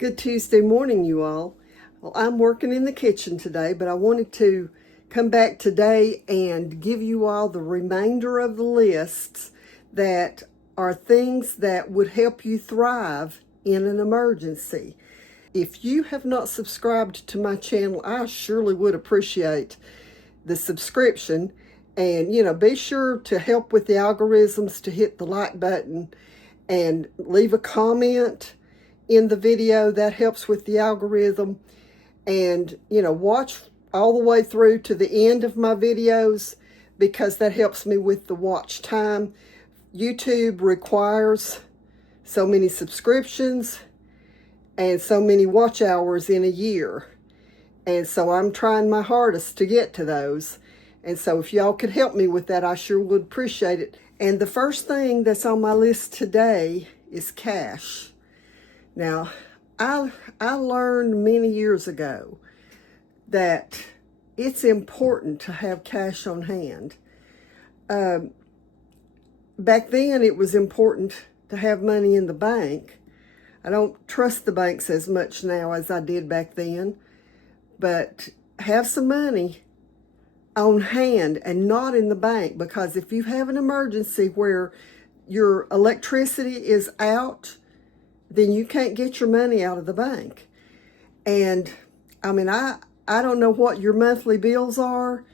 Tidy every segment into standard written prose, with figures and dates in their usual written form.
Good Tuesday morning, you all. Well, I'm working in the kitchen today, but I wanted to come back today and give you all the remainder of the lists that are things that would help you thrive in an emergency. If you have not subscribed to my channel, I surely would appreciate the subscription. And, be sure to help with the algorithms to hit the like button and leave a comment in the video. That helps with the algorithm. And watch all the way through to the end of my videos, because that helps me with the watch time. YouTube requires so many subscriptions and so many watch hours in a year, and so I'm trying my hardest to get to those. And so if y'all could help me with that, I sure would appreciate it. And the first thing that's on my list today is cash. Now, I learned many years ago that it's important to have cash on hand. Back then, it was important to have money in the bank. I don't trust the banks as much now as I did back then, but have some money on hand and not in the bank, because if you have an emergency where your electricity is out, then you can't get your money out of the bank. And I don't know what your monthly bills are,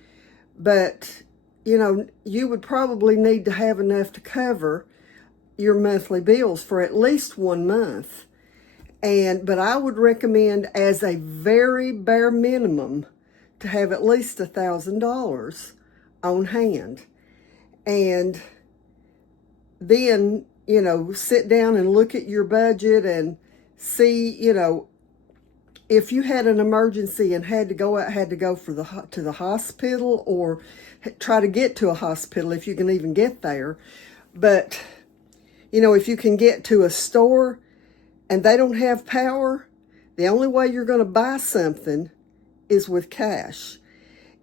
but you would probably need to have enough to cover your monthly bills for at least 1 month. But I would recommend, as a very bare minimum, to have at least $1,000 on hand. And then sit down and look at your budget and see, if you had an emergency and had to go to the hospital, or try to get to a hospital if you can even get there. But, if you can get to a store and they don't have power, the only way you're going to buy something is with cash.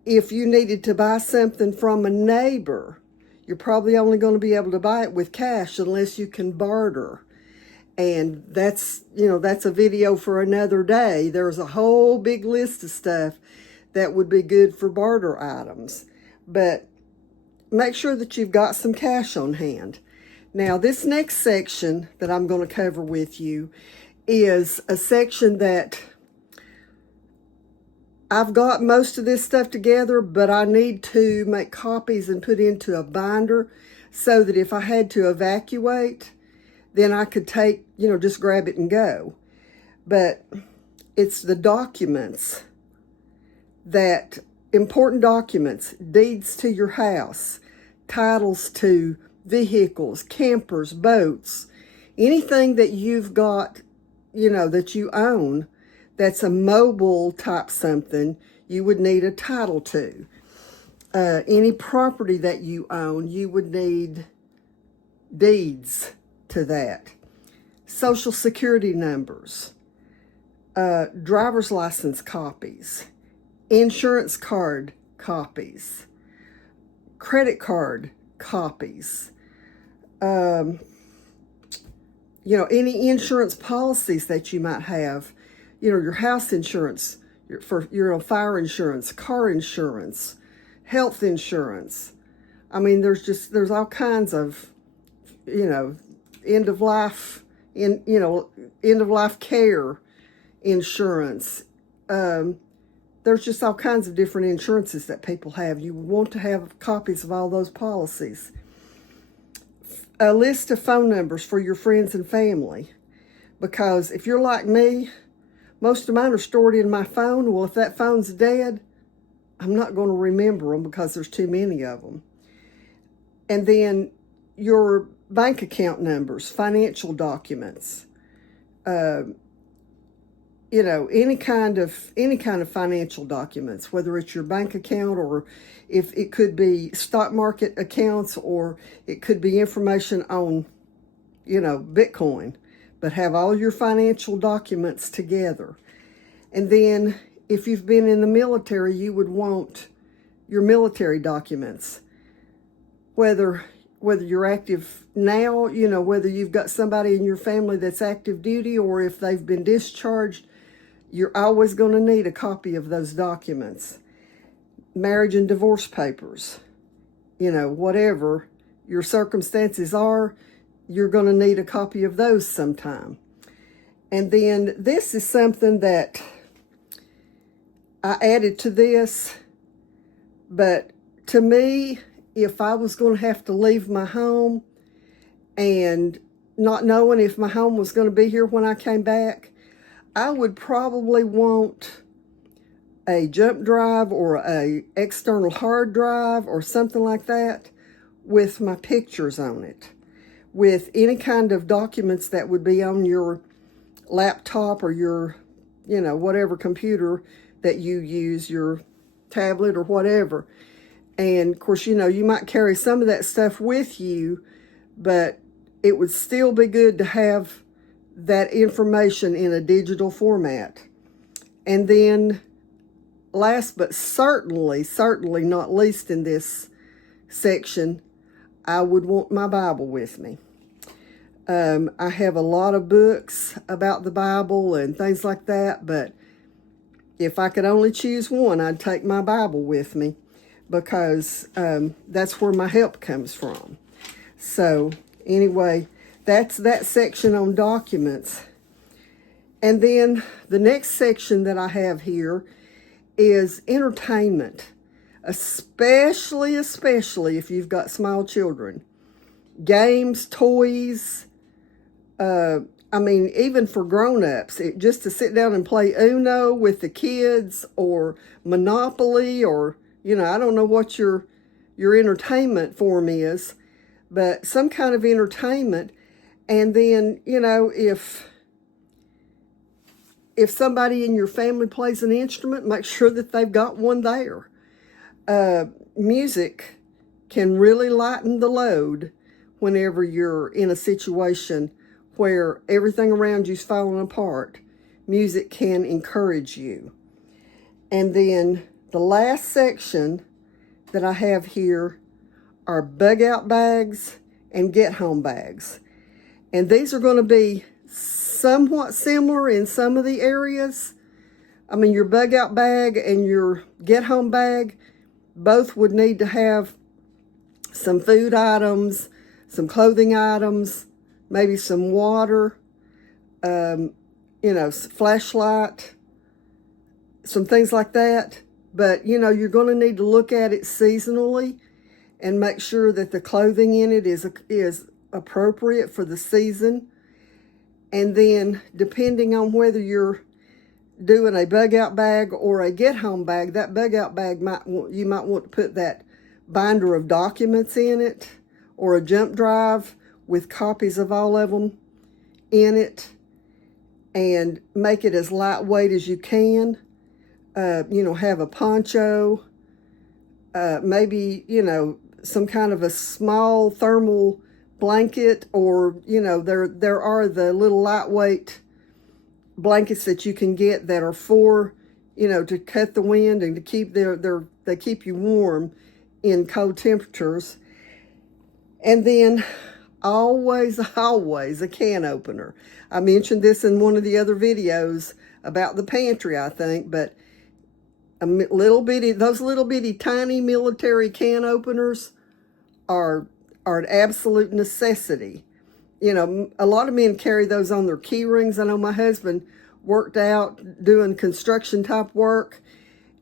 If you needed to buy something from a neighbor, you're probably only going to be able to buy it with cash unless you can barter. And that's a video for another day. There's a whole big list of stuff that would be good for barter items. But make sure that you've got some cash on hand. Now, this next section that I'm going to cover with you is a section that I've got most of this stuff together, but I need to make copies and put into a binder so that if I had to evacuate, then I could take, just grab it and go. But it's the documents, important documents, deeds to your house, titles to vehicles, campers, boats, anything that you've got, that you own, that's a mobile type something, you would need a title to. Any property that you own, you would need deeds to that. Social security numbers, driver's license copies, insurance card copies, credit card copies, any insurance policies that you might have, your house insurance, your fire insurance, car insurance, health insurance. There's all kinds of, end of life care insurance. There's just all kinds of different insurances that people have. You want to have copies of all those policies. A list of phone numbers for your friends and family, because if you're like me, most of mine are stored in my phone. Well, if that phone's dead, I'm not going to remember them because there's too many of them. And then your bank account numbers, financial documents, any kind of financial documents, whether it's your bank account, or if it could be stock market accounts, or it could be information on, Bitcoin. But have all your financial documents together. And then if you've been in the military, you would want your military documents, whether whether you're active now, you know, whether you've got somebody in your family that's active duty or if they've been discharged, you're always going to need a copy of those documents. Marriage and divorce papers, you know, whatever your circumstances are, you're going to need a copy of those sometime. And then this is something that I added to this, but to me, if I was going to have to leave my home and not knowing if my home was going to be here when I came back, I would probably want a jump drive or a external hard drive or something like that with my pictures on it, with any kind of documents that would be on your laptop or your, you know, whatever computer that you use, your tablet or whatever. And of course, you know, you might carry some of that stuff with you, but it would still be good to have that information in a digital format. And then last but certainly not least in this section, I would want my Bible with me. I have a lot of books about the Bible and things like that, but if I could only choose one, I'd take my Bible with me because that's where my help comes from. So anyway, that's that section on documents. And then the next section that I have here is entertainment, especially if you've got small children. Games, toys, I mean, even for grown-ups, just to sit down and play Uno with the kids or Monopoly or, you know, I don't know what your entertainment form is, but some kind of entertainment. And then, you know, if somebody in your family plays an instrument, make sure that they've got one there. Music can really lighten the load whenever you're in a situation where everything around you's falling apart. Music can encourage you. And then the last section that I have here are bug out bags and get home bags. And these are going to be somewhat similar in some of the areas. I mean, your bug out bag and your get home bag both would need to have some food items, some clothing items, maybe some water, you know, flashlight, some things like that. But, you know, you're going to need to look at it seasonally and make sure that the clothing in it is appropriate for the season. And then depending on whether you're doing a bug out bag or a get home bag, that bug out bag you might want to put that binder of documents in it or a jump drive with copies of all of them in it, and make it as lightweight as you can. You know, have a poncho, maybe, you know, some kind of a small thermal blanket, or, you know, there are the little lightweight blankets that you can get that are for, you know, to cut the wind and to keep they keep you warm in cold temperatures. And then always a can opener. I mentioned this in one of the other videos about the pantry, I think, but those little bitty tiny military can openers are an absolute necessity. You know, a lot of men carry those on their key rings. I know my husband worked out doing construction type work,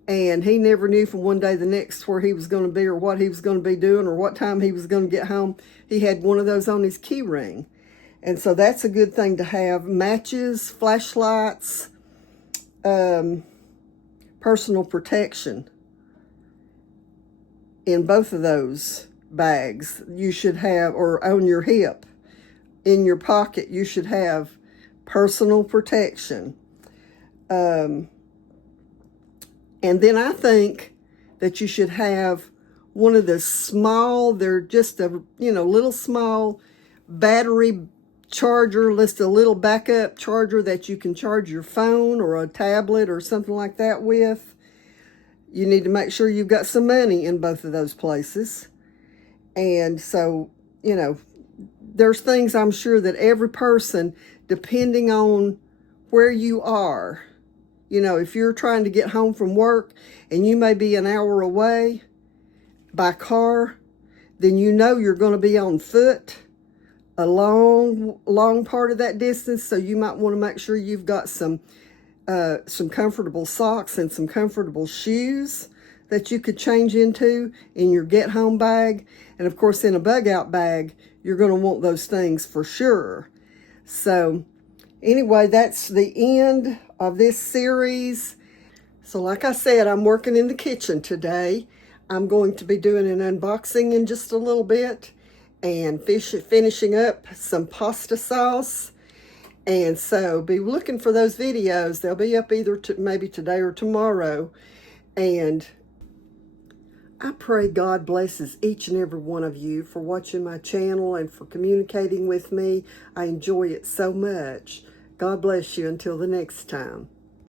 and he never knew from one day to the next where he was going to be or what he was going to be doing or what time he was going to get home. He had one of those on his key ring. And so that's a good thing to have. Matches, flashlights, personal protection. In both of those bags, you should have, or on your hip, in your pocket, you should have personal protection. And then I think that you should have one of the small, they're just a, you know, little small battery charger, just a little backup charger that you can charge your phone or a tablet or something like that with. You need to make sure you've got some money in both of those places. And so you know, there's things I'm sure that every person, depending on where you are, if you're trying to get home from work and you may be an hour away by car, then you're going to be on foot a long part of that distance. So you might want to make sure you've got some comfortable socks and some comfortable shoes that you could change into in your get home bag. And of course, in a bug out bag, you're going to want those things for sure. So anyway, that's the end of this series. So like I said, I'm working in the kitchen today. I'm going to be doing an unboxing in just a little bit and finishing up some pasta sauce. And so be looking for those videos. They'll be up either maybe today or tomorrow. And I pray God blesses each and every one of you for watching my channel and for communicating with me. I enjoy it so much. God bless you until the next time.